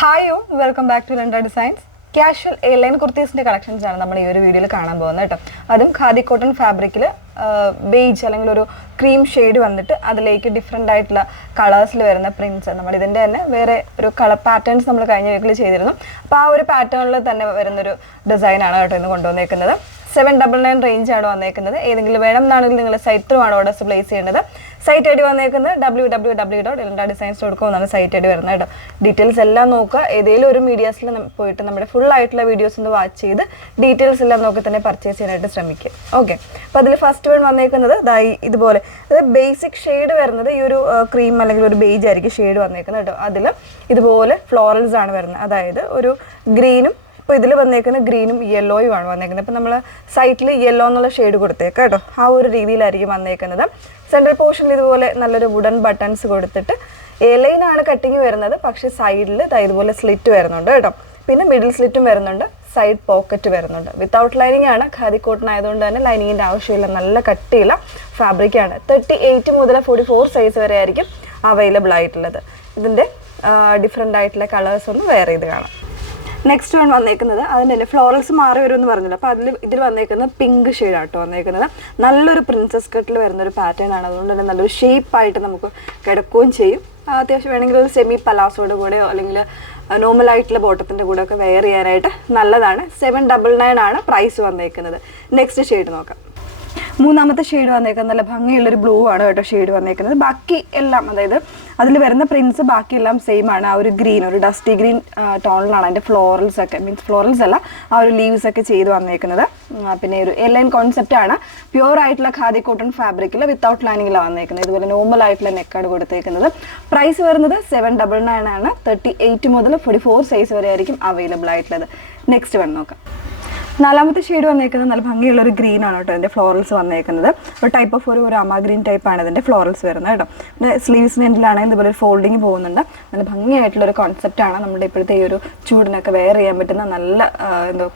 Hi yo welcome back to ലണ്ട designs. Casual airline കുർത്തീസിൻ്റെ കളക്ഷൻസാണ് നമ്മൾ ഈ ഒരു വീഡിയോയിൽ കാണാൻ പോകുന്നത് കേട്ടോ. അതും ഖാദി കോട്ടൺ ഫാബ്രിക്കിൽ ബേജ് അല്ലെങ്കിൽ ഒരു ക്രീം ഷെയ്ഡ് വന്നിട്ട് അതിലേക്ക് ഡിഫറെൻ്റ് ആയിട്ടുള്ള കളേഴ്സിൽ വരുന്ന പ്രിൻറ്റ്സ്. നമ്മൾ ഇതിൻ്റെ തന്നെ വേറെ ഒരു കളർ പാറ്റേൺസ് നമ്മൾ കഴിഞ്ഞ വീക്കിൽ ചെയ്തിരുന്നു. അപ്പോൾ ആ ഒരു പാറ്റേണിൽ തന്നെ വരുന്നൊരു ഡിസൈനാണ് കേട്ടോ ഇന്ന് കൊണ്ടുവന്നേക്കുന്നത്. 799 റേഞ്ചാണ് വന്നേക്കുന്നത്. ഏതെങ്കിലും വേണം എന്നാണെങ്കിൽ നിങ്ങൾ സൈറ്റ് ത്രൂ ആണ് ഓർഡേഴ്സ് പ്ലേസ് ചെയ്യേണ്ടത്. സൈറ്റ് ഐ ഡി വന്നേക്കുന്നത് www.elendadesigns.com എന്നാണ് സൈറ്റ് ഐ ഡി വരുന്നത് കേട്ടോ. ഡീറ്റെയിൽസ് എല്ലാം നോക്കുക. ഏതെങ്കിലും ഒരു മീഡിയാസിൽ പോയിട്ട് നമ്മുടെ ഫുൾ ആയിട്ടുള്ള വീഡിയോസ് ഒന്ന് വാച്ച് ചെയ്ത് ഡീറ്റെയിൽസ് എല്ലാം നോക്കി തന്നെ പർച്ചേസ് ചെയ്യാനായിട്ട് ശ്രമിക്കുക. ഓക്കെ, അപ്പോൾ അതിൽ ഫസ്റ്റ് വൺ വന്നേക്കുന്നത് ഇതുപോലെ ബേസിക് ഷെയ്ഡ് വരുന്നത് ഈ ഒരു ക്രീം അല്ലെങ്കിൽ ഒരു ബേജ് ആയിരിക്കും ഷെയ്ഡ് വന്നേക്കുന്നത് കേട്ടോ. അതിൽ ഇതുപോലെ ഫ്ലോറൽസ് ആണ് വരുന്നത്, അതായത് ഒരു ഗ്രീനും ഇപ്പോൾ ഇതിൽ വന്നേക്കുന്ന ഗ്രീനും യെല്ലോയും ആണ് വന്നേക്കുന്നത്. അപ്പോൾ നമ്മൾ സൈറ്റിൽ യെല്ലോ എന്നുള്ള ഷെയ്ഡ് കൊടുത്തേക്കാം കേട്ടോ. ആ ഒരു രീതിയിലായിരിക്കും വന്നേക്കുന്നത്. സെൻട്രൽ പോർഷനിൽ ഇതുപോലെ നല്ലൊരു വുഡൻ ബട്ടൺസ് കൊടുത്തിട്ട് എലൈനാണ് കട്ടിങ് വരുന്നത്, പക്ഷേ സൈഡിൽ ഇതുപോലെ സ്ലിറ്റ് വരുന്നുണ്ട് കേട്ടോ. പിന്നെ മിഡിൽ സ്ലിറ്റും വരുന്നുണ്ട്, സൈഡ് പോക്കറ്റ് വരുന്നുണ്ട്. വിത്തൗട്ട് ലൈനിങ് ആണ്. ഖാദി കോട്ടൺ ആയതുകൊണ്ട് തന്നെ ലൈനിങ്ങിൻ്റെ ആവശ്യമില്ല. നല്ല കട്ടിയുള്ള ഫാബ്രിക്കാണ്. 38 മുതൽ 44 സൈസ് വരെ ആയിരിക്കും അവൈലബിൾ ആയിട്ടുള്ളത്. ഇതിൻ്റെ ഡിഫറെൻ്റ് ആയിട്ടുള്ള കളേഴ്സ് ഒന്ന് വേറെ ഇത് കാണാം. നെക്സ്റ്റ് വൺ വന്നേക്കുന്നത് അതിൻ്റെ തന്നെ ഫ്ലോറൽസ് മാറി വരുമെന്ന് പറഞ്ഞില്ല. അപ്പോൾ ഇതിൽ വന്നേക്കുന്നത് പിങ്ക് ഷെയ്ഡാട്ടോ വന്നേക്കുന്നത്. നല്ലൊരു പ്രിൻസസ് കട്ടിൽ വരുന്നൊരു പാറ്റേൺ ആണ്. അതുകൊണ്ട് തന്നെ നല്ലൊരു ഷേപ്പായിട്ട് നമുക്ക് കിടക്കുകയും ചെയ്യും. അത്യാവശ്യം വേണമെങ്കിൽ ഒരു സെമി പലാസോയുടെ കൂടെയോ അല്ലെങ്കിൽ നോർമലായിട്ടുള്ള ബോട്ടത്തിൻ്റെ കൂടെ ഒക്കെ വെയർ ചെയ്യാനായിട്ട് നല്ലതാണ്. 799 ആണ് പ്രൈസ് വന്നേക്കുന്നത്. നെക്സ്റ്റ് ഷെയ്ഡ് നോക്കാം. മൂന്നാമത്തെ ഷെയ്ഡ് വന്നേക്കുന്നത് നല്ല ഭംഗിയുള്ളൊരു ബ്ലൂ ആണ് കേട്ടോ ഷെയ്ഡ് വന്നേക്കുന്നത്. ബാക്കി എല്ലാം, അതായത് അതിൽ വരുന്ന പ്രിൻറ്റ്സ് ബാക്കിയെല്ലാം സെയിം ആണ്. ആ ഒരു ഗ്രീൻ, ഒരു ഡസ്റ്റി ഗ്രീൻ ടോണിലാണ് അതിൻ്റെ ഫ്ലോറൽസ് ഒക്കെ, മീൻസ് ഫ്ലോറൽസ് അല്ല, ആ ഒരു ലീവ്സ് ഒക്കെ ചെയ്ത് വന്നേക്കുന്നത്. പിന്നെ ഒരു എയർലൈൻ കോൺസെപ്റ്റ് ആണ്. പ്യുവർ ആയിട്ടുള്ള ഖാദി കോട്ടൺ ഫാബ്രിക്കിൽ വിത്തൗട്ട് ലൈനിങ്ങിലാണ് വന്നേക്കുന്നത്. ഇതുപോലെ നോർമൽ ആയിട്ടുള്ള നെക്കാണ് കൊടുത്തേക്കുന്നത്. പ്രൈസ് വരുന്നത് 799 ആണ്. 38 മുതൽ 44 സൈസ് വരെ ആയിരിക്കും അവൈലബിൾ ആയിട്ടുള്ളത്. നെക്സ്റ്റ് വൺ നോക്കാം. നാലാമത്തെ ഷെയ്ഡ് വന്നേക്കുന്നത് നല്ല ഭംഗിയുള്ള ഒരു ഗ്രീൻ ആണ് കേട്ടോ. ഇതിൻ്റെ ഫ്ലോറൽസ് വന്നേക്കുന്നത് ഒരു ടൈപ്പ് ഓഫ് ഒരു അമ ഗ്രീൻ ടൈപ്പാണ് ഇതിൻ്റെ ഫ്ലോറൽസ് വരുന്നത് കേട്ടോ. പിന്നെ സ്ലീവ്സിന് എൻഡിലാണെങ്കിൽ ഇതുപോലെ ഒരു ഫോൾഡിങ് പോകുന്നുണ്ട്. നല്ല ഭംഗിയായിട്ടുള്ളൊരു കോൺസെപ്റ്റാണ്. നമ്മുടെ ഇപ്പോഴത്തെ ഈ ഒരു ചൂടിനൊക്കെ വെയർ ചെയ്യാൻ പറ്റുന്ന നല്ല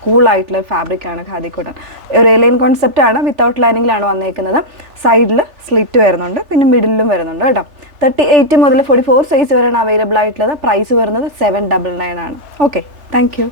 കൂളായിട്ടുള്ള ഫാബ്രിക്കാണ് ഖാദി കോട്ടൺ. ഒരു എയർലൈൻ കോൺസെപ്റ്റാണ്. വിത്തൗട്ട് ലൈനിങ്ങിലാണ് വന്നേക്കുന്നത്. സൈഡിൽ സ്ലിറ്റ് വരുന്നുണ്ട്, പിന്നെ മിഡിലും വരുന്നുണ്ട് കേട്ടോ. 38 മുതൽ 44 സൈസ് വരെയാണ് അവൈലബിൾ ആയിട്ടുള്ളത്. പ്രൈസ് വരുന്നത് 799 ആണ്. Okay, thank you.